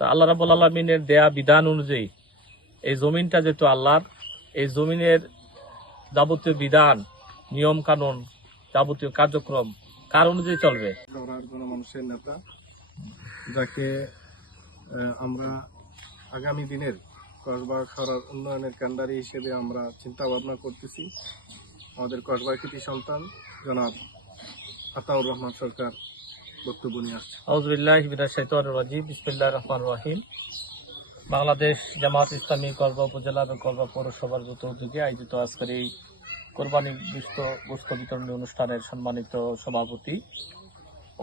তো আল্লাহ রাব্বুল আলামিনের দেয়া বিধান অনুযায়ী এই জমিনটা যেহেতু আল্লাহর, এই জমিনের যাবতীয় বিধান, নিয়ম কানুন, যাবতীয় কার্যক্রম কার অনুযায়ী চলবে? মানুষের নেতা, যাকে আমরা আগামী দিনের কসবা খাওয়ার উন্নয়নের কান্ডারি হিসেবে আমরা চিন্তা ভাবনা করতেছি। আমাদের কসবার কৃতি সন্তান জনাব আতাউর রহমান সরকার বক্তব্য নিয়ে আসছে। আউযুবিল্লাহি মিনাশ শাইতানির রাজিম। বিসমিল্লাহির রহমানির রহিম। বাংলাদেশ জামাত ইসলামী কসবা উপজেলা এবং কসবা পৌরসভার যৌথ উদ্যোগে আয়োজিত আজকের এই কোরবানি গোশত বিতরণী অনুষ্ঠানের সম্মানিত সভাপতি,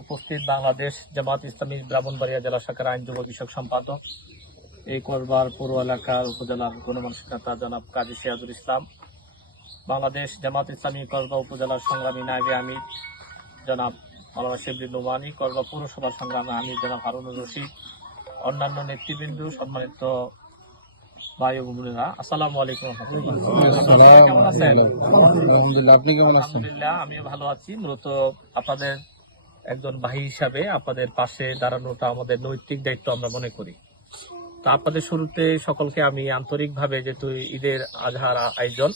উপস্থিত বাংলাদেশ জামাত ইসলামী ব্রাহ্মণবাড়িয়া জেলা শাখার আইন যুব বিষয়ক সম্পাদক, এই কসবার পৌর এলাকার উপজেলার গণমানুষিক নেতা জনাব কাজী সিরাজুল ইসলাম, বাংলাদেশ জামাত ইসলামী কসবা উপজেলার সংগ্রামী নায়েবে আমির জনাব মাওলানা শিবলি নোমানী, কসবা পৌরসভার সংগ্রামী আমির জনাব হারুনুর রশিদ, অন্যান্য নেতৃবৃন্দ, সম্মানিত ভাই ও বোনেরা, আসসালামু আলাইকুম। কেমন আছেন? আলহামদুলিল্লাহ, আপনি কেমন আছেন? আলহামদুলিল্লাহ, আমিও ভালো আছি। মূলত আপনাদের একজন ভাই হিসাবে আপনাদের পাশে দাঁড়ানোটা আমাদের নৈতিক দায়িত্ব আমরা মনে করি। তো আপনাদের শুরুতে সকলকে আমি আন্তরিকভাবে, যেহেতু ঈদের আজহার আয়োজন,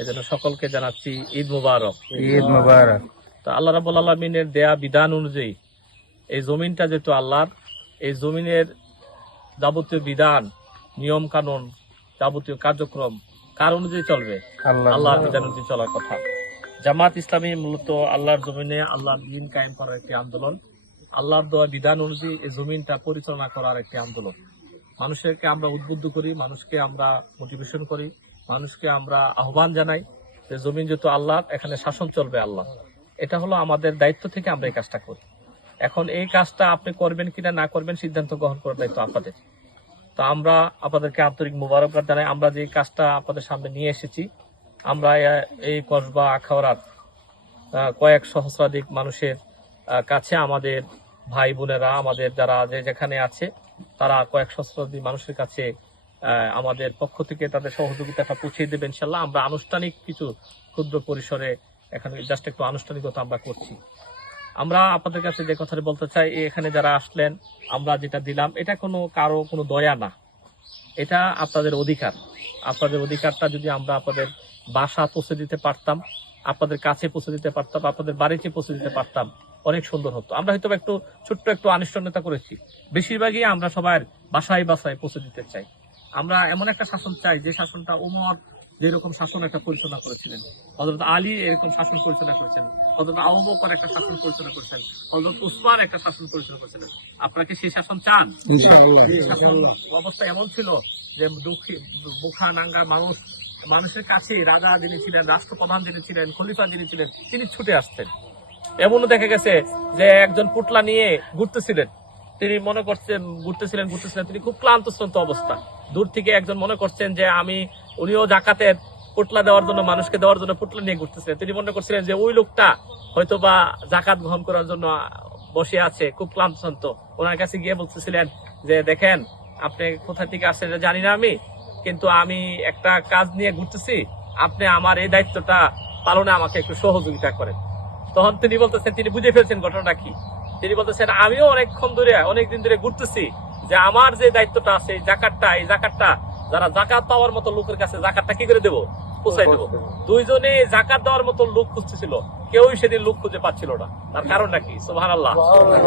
এই জন্য সকলকে জানাচ্ছি ঈদ মুবারক। ঈদ মুবারক। তো আল্লাহ রাব্বুল আলামিনের দেয়া বিধান অনুযায়ী এই জমিনটা যেহেতু আল্লাহর, এই জমিনের যাবতীয় বিধান, নিয়ম কানুন, যাবতীয় কার্যক্রম কার অনুযায়ী চলবে? আল্লাহর বিধান অনুযায়ী চলার কথা। জামাত ইসলামী মূলত আল্লাহর জমিনে আল্লাহর দ্বীন কায়েম করার একটি আন্দোলন, আল্লাহর দেওয়া বিধান অনুযায়ী এই জমিনটা পরিচালনা করার একটি আন্দোলন। মানুষকে আমরা উদ্বুদ্ধ করি, মানুষকে আমরা মোটিভেশন করি, মানুষকে আমরা আহ্বান জানাই যে জমিন যেহেতু আল্লাহর, এখানে শাসন চলবে আল্লাহ। এটা হলো আমাদের দায়িত্ব থেকে আমরা এই কাজটা করি। এখন এই কাজটা আপনি করবেন কিনা না করবেন সিদ্ধান্ত গ্রহণ করার দায়িত্ব আপনাদের। তো আমরা আপনাদেরকে আন্তরিক মুবারকবাদ জানাই। আমরা যে কাজটা আপনাদের সামনে নিয়ে এসেছি, আমরা এই কসবা আখাউড়ার কয়েক সহস্রাধিক মানুষের কাছে, আমাদের ভাই বোনেরা, আমাদের যারা যেখানে আছে, তারা কয়েক সহস্রাধিক মানুষের কাছে আমাদের পক্ষ থেকে তাদের সহযোগিতাটা পৌঁছে দেবেন ইনশাল্লাহ। আমরা আনুষ্ঠানিক কিছু ক্ষুদ্র পরিসরে এখানে জাস্ট একটু আনুষ্ঠানিকতা আমরা করছি। আমরা আপনাদের কাছে যে কথাটা বলতে চাই, এখানে যারা আসলেন, আমরা যেটা দিলাম, এটা কারো কোনো দয়া না, এটা আপনাদের অধিকার। আপনাদের অধিকারটা যদি আমরা আপনাদের বাসা পৌঁছে দিতে পারতাম, আপনাদের কাছে পৌঁছে দিতে পারতাম, আপনাদের বাড়িতে পৌঁছে দিতে পারতাম, অনেক সুন্দর হতো। আমরা হয়তো ছোট্ট একটু আনুষ্ঠানিকতা করেছি, বেশিরভাগই আমরা সবার বাসায় বাসায় পৌঁছে দিতে চাই। আমরা এমন একটা শাসন চাই যে শাসনটা ওমর যেরকম শাসন একটা পরিচালনা করেছিলেন, হযরত আলী এরকম শাসন পরিচালনা করেছেন, হযরত আবু বকর একটা শাসন পরিচালনা করেছেন, হযরত উসমান একটা শাসন পরিচালনা করেছেন। আপনারা কি সেই শাসন চান? ইনশাআল্লাহ। এই শাসন অবস্থা এমন ছিল যে বুখা নাঙ্গা মানুষের কাছে রাজা যিনি ছিলেন, রাষ্ট্রপ্রধান যিনি ছিলেন, খলিফা যিনি ছিলেন, তিনি ছুটে আসতেন। এমনও দেখা গেছে যে একজন পুটলা নিয়ে ঘুরতেছিলেন, তিনি মনে করছেন ঘুরতেছিলেন, তিনি খুব ক্লান্ত অবস্থা। দূর থেকে একজন মনে করছেন যে উনিও জাকাতের পুটলা দেওয়ার জন্য, মানুষকে দেওয়ার জন্য পুটলা নিয়ে ঘুরতেছিলেন। তিনি মনে করছিলেন যে ওই লোকটা হয়তো বা জাকাত গ্রহণ করার জন্য বসে আছে, খুব ক্লান্ত। ওনার কাছে গিয়ে বলতেছিলেন যে দেখেন, আপনি কোথা থেকে আসছেন জানি না আমি, কিন্তু আমি একটা কাজ নিয়ে ঘুরতেছি, আপনি আমার এই দায়িত্বটা পালনে আমাকে একটু সহযোগিতা করেন। তখন তিনি বলতেছেন, তিনি বুঝে ফেলছেন ঘটনাটা কি। তিনি বলতেছেন, আমিও অনেকদিন ধরে ঘুরতেছি, যে আমার যে দায়িত্বটা আছে, এই জাকাতটা যারা জাকাত পাওয়ার মতো লোকের কাছে জাকাতটা কি করে দেবো, পৌঁছাই দেবো। দুইজনে জাকাত দেওয়ার মতো লোক খুঁজতেছিল, কেউই সেদিন লোক খুঁজে পাচ্ছিল না। তার কারণটা কি? সুবহানাল্লাহ।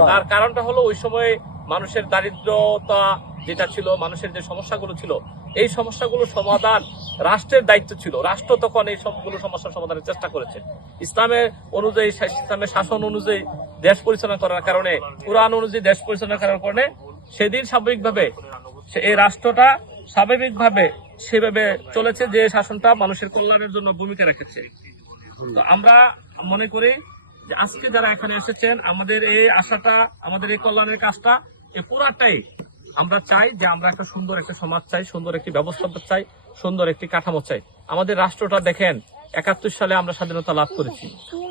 তার কারণটা হলো ওই সময় মানুষের দারিদ্রতা যেটা ছিল, মানুষের যে সমস্যাগুলো ছিল, এই সমস্যাগুলো সমাধান রাষ্ট্রের দায়িত্ব ছিল। রাষ্ট্র তখন এই সবগুলো সমস্যার সমাধানের চেষ্টা করেছে। ইসলামের শাসন অনুযায়ী দেশ পরিচালনা করার কারণে, কুরআন অনুযায়ী দেশ পরিচালনা করার কারণে সেদিন স্বাভাবিকভাবে এই রাষ্ট্রটা স্বাভাবিকভাবে সেভাবে চলেছে, যে শাসনটা মানুষের কল্যাণের জন্য ভূমিকা রেখেছে। তো আমরা মনে করি যে আজকে যারা এখানে এসেছেন, আমাদের এই আশাটা, আমাদের এই কল্যাণের কাজটা, এই পুরাটাই আমরা চাই যে আমরা একটা সুন্দর একটা সমাজ চাই, সুন্দর একটি ব্যবস্থা চাই, সুন্দর একটি কাঠামো চাই। আমাদের রাষ্ট্রটা দেখেন, ৭১ সালে আমরা স্বাধীনতা লাভ করেছি।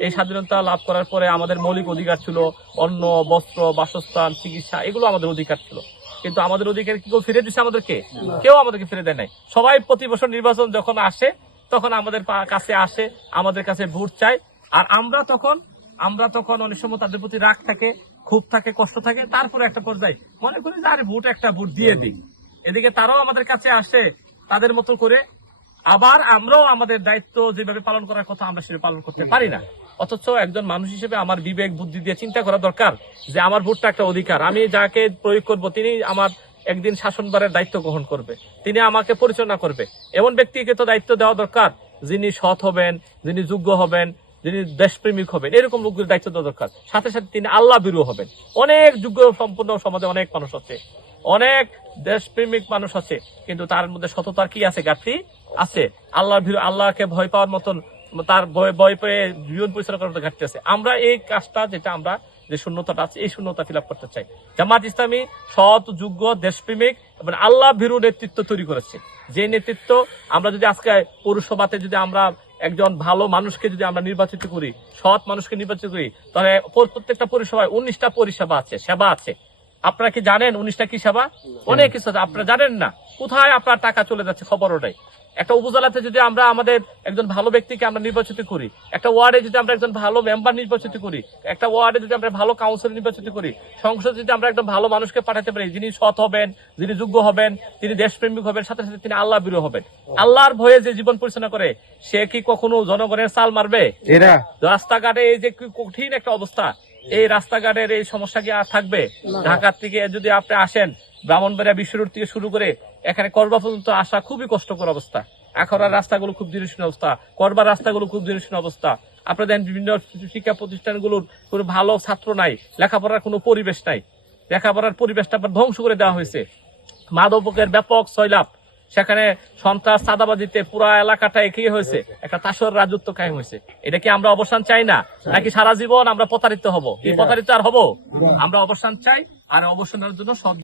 এই স্বাধীনতা লাভ করার পরে আমাদের মৌলিক অধিকার ছিল অন্ন, বস্ত্র, বাসস্থান, চিকিৎসা, এগুলো আমাদের অধিকার ছিল। কিন্তু আমাদের অধিকার কি কেউ ফিরে দিচ্ছে আমাদেরকে? কেউ আমাদেরকে ফিরে দেয় নাই। সবাই প্রতি বছর নির্বাচন যখন আসে, তখন আমাদের কাছে আসে, আমাদের কাছে ভোট চায়। আর আমরা তখন অনেক সময় তাদের প্রতি রাগ থাকে, খুব থাকে, কষ্ট থাকে, তারপরে একটা পর্যায়ে মনে করি যে আরে একটা ভোট দিয়ে দিই। এদিকে তারাও আমাদের কাছে আসে তাদের মতো করে, আবার আমরাও আমাদের দায়িত্ব যেভাবে পালন করার কথা আমরা সেভাবে পালন করতে পারি না। অথচ একজন মানুষ হিসেবে আমার বিবেক বুদ্ধি দিয়ে চিন্তা করা দরকার যে আমার ভোটটা একটা অধিকার, আমি যাকে প্রয়োগ করব তিনি আমার একদিন শাসনভারের দায়িত্ব গ্রহণ করবে, তিনি আমাকে পরিচালনা করবে। এমন ব্যক্তিকে তো দায়িত্ব দেওয়া দরকার যিনি সৎ হবেন, যিনি যোগ্য হবেন, যিনি দেশপ্রেমিক হবেন, এরকম লোকদের দায়িত্ব দেওয়া দরকার। সাথে সাথে তিনি আল্লাহ ভীরু হবেন। অনেক যোগ্য সম্পূর্ণ সমাজে অনেক মানুষ আছে, অনেক দেশপ্রেমিক মানুষ আছে, কিন্তু তার মধ্যে সততার কি আছে? ঘাটতি আছে। আল্লাহর ভীরু, আল্লাহকে ভয় পাওয়ার মতন, তার ভয় পেয়ে জীবন পরিচালনা করার মতো ঘাটতি আছে। আমরা এই কাজটা, যেটা আমরা যে শূন্যতাটা আছে, এই শূন্যতা ফিল আপ করতে চাই। জামাত ইসলামী সৎ, যোগ্য, দেশপ্রেমিক এবং আল্লাহ ভীরু নেতৃত্ব তৈরি করেছে। যে নেতৃত্ব আমরা যদি আজকে পৌরসভাতে যদি আমরা একজন ভালো মানুষকে যদি আমরা নির্বাচিত করি, সৎ মানুষকে নির্বাচিত করি, তাহলে প্রত্যেকটা পৌরসভায় 19টা পরিষেবা আছে, সেবা আছে। আপনারা কি জানেন 19টা কি সেবা? অনেক কিছু আছে, আপনারা জানেন না। কোথায় আপনার টাকা চলে যাচ্ছে খবরও নাই। একটা উপজেলাতে যদি আমরা আমাদের একজন ভালো ব্যক্তিকে আমরা নির্বাচিত করি, একটা ওয়ার্ডে যদি আমরা একজন ভালো মেম্বার নির্বাচিত করি, একটা ওয়ার্ডে যদি আমরা ভালো কাউন্সিলর নির্বাচিত করি, সংসদে যদি আমরা একজন ভালো মানুষকে পাঠাতে পারি, যিনি সৎ হবেন, যিনি যোগ্য হবেন, তিনি দেশপ্রেমিক হবেন, সাথে সাথে তিনি আল্লাহ ভীরু হবেন, আল্লাহর ভয়ে যে জীবন পরিচালনা করে, সে কি কখনো জনগণের চাল মারবে? এরা রাস্তাঘাটে এই যে কঠিন একটা অবস্থা, এই রাস্তাঘাটের এই সমস্যা কি আর থাকবে? ঢাকার থেকে যদি আপনি আসেন, ব্রাহ্মণবাড়িয়া বিশ্ব রোড থেকে শুরু করে এখানে করবা পর্যন্ত আসা খুবই কষ্টকর অবস্থা। এখনার রাস্তাগুলো খুব জীর্ণশীর্ণ অবস্থা, করবার রাস্তাগুলো খুব জীর্ণশীর্ণ অবস্থা। আপনারা দেখেন বিভিন্ন শিক্ষা প্রতিষ্ঠানগুলোর কোনো ভালো ছাত্র নাই, লেখাপড়ার কোনো পরিবেশ নাই, লেখাপড়ার পরিবেশটা ধ্বংস করে দেওয়া হয়েছে। মাদকের ব্যাপক সয়লাভ, সেখানে সন্ত্রাস, চাঁদাবাজিতে পুরো এলাকাটাই কি হয়েছে? একটা তাসর রাজত্ব কায়েম হয়েছে। এটা কি আমরা অবসান চাই না? নাকি সারা জীবন আমরা প্রতারিত হব? এই প্রতারিত আর হব? আমরা অবসান চাই, আর অবসানের জন্য সব